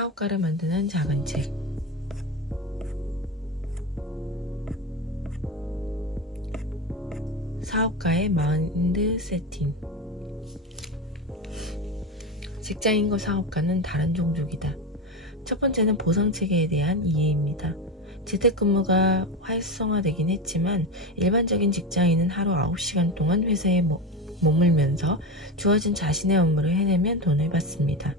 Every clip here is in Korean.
사업가를 만드는 작은 책. 사업가의 마인드 세팅. 직장인과 사업가는 다른 종족이다. 첫 번째는 보상체계에 대한 이해입니다. 재택근무가 활성화되긴 했지만 일반적인 직장인은 하루 9시간 동안 회사에 머물면서 주어진 자신의 업무를 해내면 돈을 받습니다.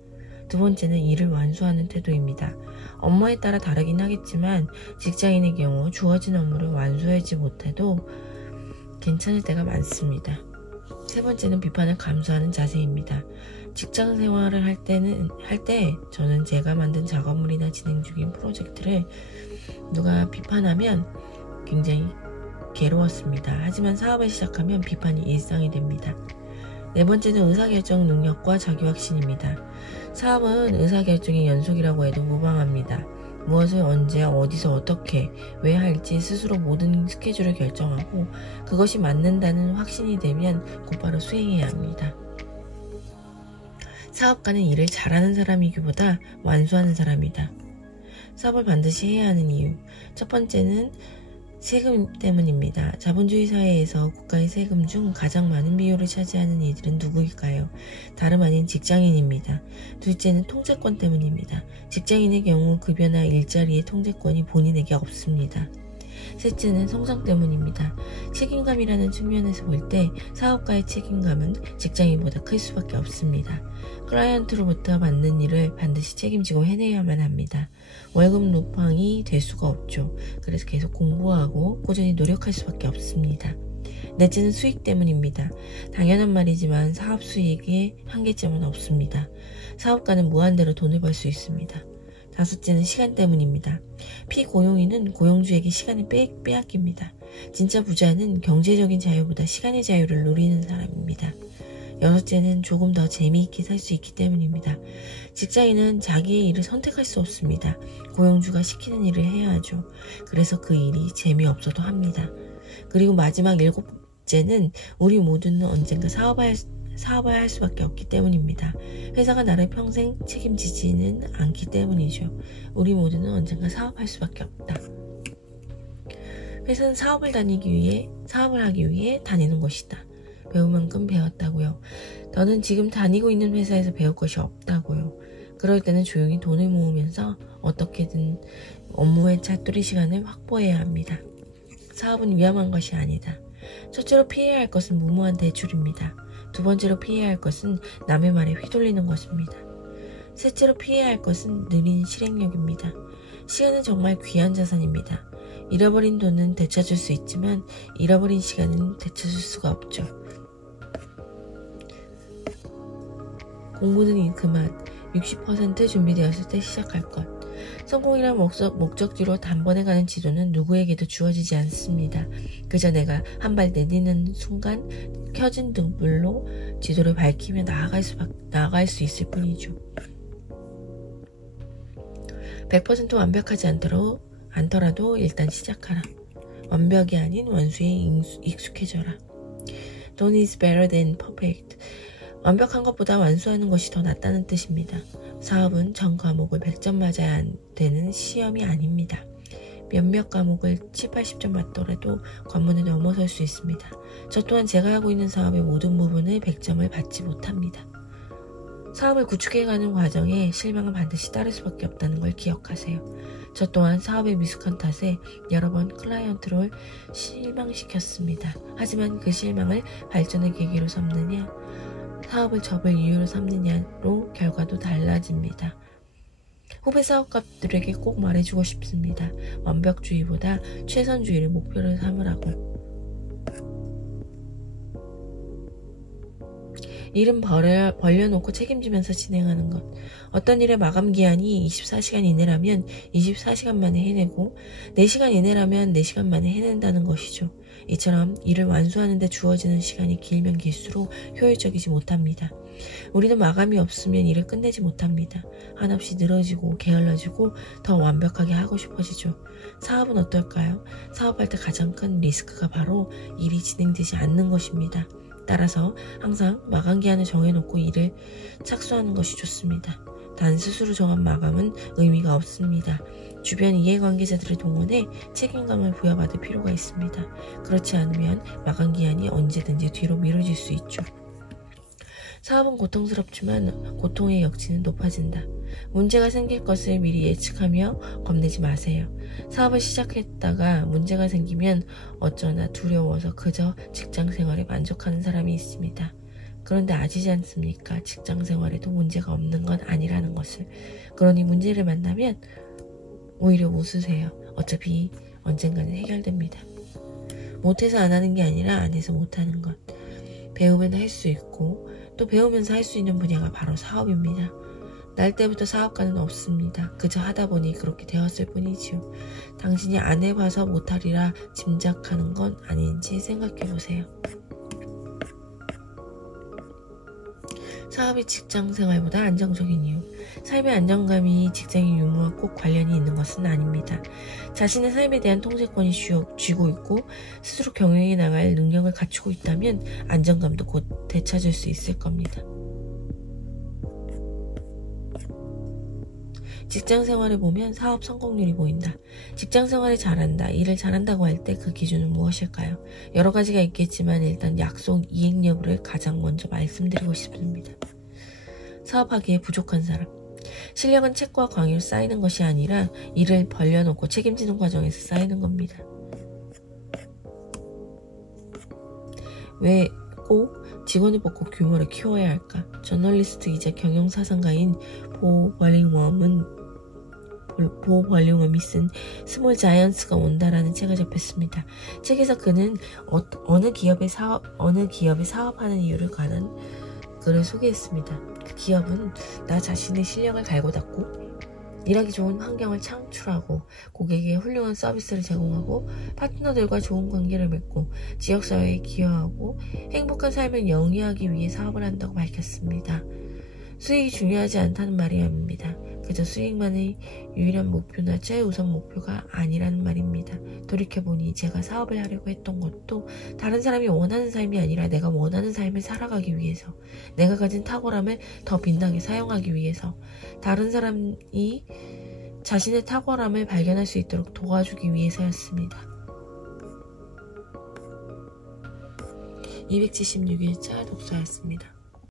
두 번째는 일을 완수하는 태도입니다. 업무에 따라 다르긴 하겠지만 직장인의 경우 주어진 업무를 완수하지 못해도 괜찮을 때가 많습니다. 세 번째는 비판을 감수하는 자세입니다. 직장 생활을 할 때 저는 제가 만든 작업물이나 진행 중인 프로젝트를 누가 비판하면 굉장히 괴로웠습니다. 하지만 사업을 시작하면 비판이 일상이 됩니다. 네 번째는 의사결정 능력과 자기확신입니다. 사업은 의사결정의 연속이라고 해도 무방합니다. 무엇을 언제 어디서 어떻게 왜 할지 스스로 모든 스케줄을 결정하고 그것이 맞는다는 확신이 되면 곧바로 수행해야 합니다. 사업가는 일을 잘하는 사람이기보다 완수하는 사람이다. 사업을 반드시 해야 하는 이유. 첫 번째는 세금 때문입니다. 자본주의 사회에서 국가의 세금 중 가장 많은 비율을 차지하는 이들은 누구일까요? 다름 아닌 직장인입니다. 둘째는 통제권 때문입니다. 직장인의 경우 급여나 일자리의 통제권이 본인에게 없습니다. 셋째는 성장 때문입니다. 책임감이라는 측면에서 볼 때 사업가의 책임감은 직장인보다 클 수밖에 없습니다. 클라이언트로부터 받는 일을 반드시 책임지고 해내야만 합니다. 월급 루팡이 될 수가 없죠. 그래서 계속 공부하고 꾸준히 노력할 수밖에 없습니다. 넷째는 수익 때문입니다. 당연한 말이지만 사업 수익에 한계점은 없습니다. 사업가는 무한대로 돈을 벌 수 있습니다. 다섯째는 시간 때문입니다. 피고용인은 고용주에게 시간을 빼앗깁니다. 진짜 부자는 경제적인 자유보다 시간의 자유를 누리는 사람입니다. 여섯째는 조금 더 재미있게 살 수 있기 때문입니다. 직장인은 자기의 일을 선택할 수 없습니다. 고용주가 시키는 일을 해야 하죠. 그래서 그 일이 재미없어도 합니다. 그리고 마지막 일곱째는 우리 모두는 언젠가 사업을 할 수밖에 없기 때문입니다. 회사가 나를 평생 책임지지는 않기 때문이죠. 우리 모두는 언젠가 사업할 수밖에 없다. 회사는 사업을 하기 위해 다니는 것이다. 배울 만큼 배웠다고요. 너는 지금 다니고 있는 회사에서 배울 것이 없다고요. 그럴 때는 조용히 돈을 모으면서 어떻게든 업무의 차두리 시간을 확보해야 합니다. 사업은 위험한 것이 아니다. 첫째로 피해야 할 것은 무모한 대출입니다. 두 번째로 피해야 할 것은 남의 말에 휘둘리는 것입니다. 셋째로 피해야 할 것은 느린 실행력입니다. 시간은 정말 귀한 자산입니다. 잃어버린 돈은 되찾을 수 있지만 잃어버린 시간은 되찾을 수가 없죠. 공부는 그만 60% 준비되었을 때 시작할 것. 성공이란 목적지로 단번에 가는 지도는 누구에게도 주어지지 않습니다. 그저 내가 한 발 내딛는 순간 켜진 등불로 지도를 밝히며 나아갈 수 있을 뿐이죠. 100% 완벽하지 않더라도 일단 시작하라. 완벽이 아닌 완수에 익숙해져라. Done is better than perfect. 완벽한 것보다 완수하는 것이 더 낫다는 뜻입니다. 사업은 전 과목을 100점 맞아야 되는 시험이 아닙니다. 몇몇 과목을 7, 80점 맞더라도 관문을 넘어설 수 있습니다. 저 또한 제가 하고 있는 사업의 모든 부분을 100점을 받지 못합니다. 사업을 구축해가는 과정에 실망은 반드시 따를 수밖에 없다는 걸 기억하세요. 저 또한 사업의 미숙한 탓에 여러 번 클라이언트를 실망시켰습니다. 하지만 그 실망을 발전의 계기로 삼느냐 사업을 접을 이유로 삼느냐로 결과도 달라집니다. 후배 사업가들에게 꼭 말해주고 싶습니다. 완벽주의보다 최선주의를 목표로 삼으라고. 일은 벌려놓고 책임지면서 진행하는 것. 어떤 일의 마감 기한이 24시간 이내라면 24시간 만에 해내고 4시간 이내라면 4시간 만에 해낸다는 것이죠. 이처럼 일을 완수하는 데 주어지는 시간이 길면 길수록 효율적이지 못합니다. 우리는 마감이 없으면 일을 끝내지 못합니다. 한없이 늘어지고 게을러지고 더 완벽하게 하고 싶어지죠. 사업은 어떨까요? 사업할 때 가장 큰 리스크가 바로 일이 진행되지 않는 것입니다. 따라서 항상 마감 기한을 정해놓고 일을 착수하는 것이 좋습니다. 단 스스로 정한 마감은 의미가 없습니다. 주변 이해관계자들을 동원해 책임감을 부여받을 필요가 있습니다. 그렇지 않으면 마감 기한이 언제든지 뒤로 미뤄질 수 있죠. 사업은 고통스럽지만 고통의 역치는 높아진다. 문제가 생길 것을 미리 예측하며 겁내지 마세요. 사업을 시작했다가 문제가 생기면 어쩌나 두려워서 그저 직장 생활에 만족하는 사람이 있습니다. 그런데 아시지 않습니까? 직장 생활에도 문제가 없는 건 아니라는 것을. 그러니 문제를 만나면 오히려 웃으세요. 어차피 언젠가는 해결됩니다. 못해서 안 하는 게 아니라 안 해서 못하는 것. 배우면 할 수 있고 또 배우면서 할 수 있는 분야가 바로 사업입니다. 날 때부터 사업가는 없습니다. 그저 하다 보니 그렇게 되었을 뿐이지요. 당신이 안 해봐서 못하리라 짐작하는 건 아닌지 생각해보세요. 사업이 직장 생활보다 안정적인 이유. 삶의 안정감이 직장의 유무와 꼭 관련이 있는 것은 아닙니다. 자신의 삶에 대한 통제권이 쥐고 있고 스스로 경영해 나갈 능력을 갖추고 있다면 안정감도 곧 되찾을 수 있을 겁니다. 직장 생활을 보면 사업 성공률이 보인다. 직장 생활을 잘한다, 일을 잘한다고 할 때 그 기준은 무엇일까요? 여러 가지가 있겠지만 일단 약속 이행 여부를 가장 먼저 말씀드리고 싶습니다. 사업하기에 부족한 사람. 실력은 책과 강의로 쌓이는 것이 아니라 일을 벌려놓고 책임지는 과정에서 쌓이는 겁니다. 왜 꼭 직원을 뽑고 규모를 키워야 할까? 저널리스트이자 경영사상가인 보 벌링엄이 쓴 스몰 자이언츠가 온다라는 책을 접했습니다. 책에서 그는 어느 기업에 사업하는 이유를 관한 글을 소개했습니다. 그 기업은 나 자신의 실력을 갈고 닦고 일하기 좋은 환경을 창출하고 고객에게 훌륭한 서비스를 제공하고 파트너들과 좋은 관계를 맺고 지역사회에 기여하고 행복한 삶을 영위하기 위해 사업을 한다고 밝혔습니다. 수익이 중요하지 않다는 말이 아닙니다. 그저 수익만의 유일한 목표나 최우선 목표가 아니라는 말입니다. 돌이켜보니 제가 사업을 하려고 했던 것도 다른 사람이 원하는 삶이 아니라 내가 원하는 삶을 살아가기 위해서, 내가 가진 탁월함을 더 빛나게 사용하기 위해서, 다른 사람이 자신의 탁월함을 발견할 수 있도록 도와주기 위해서였습니다. 276일차 독서였습니다.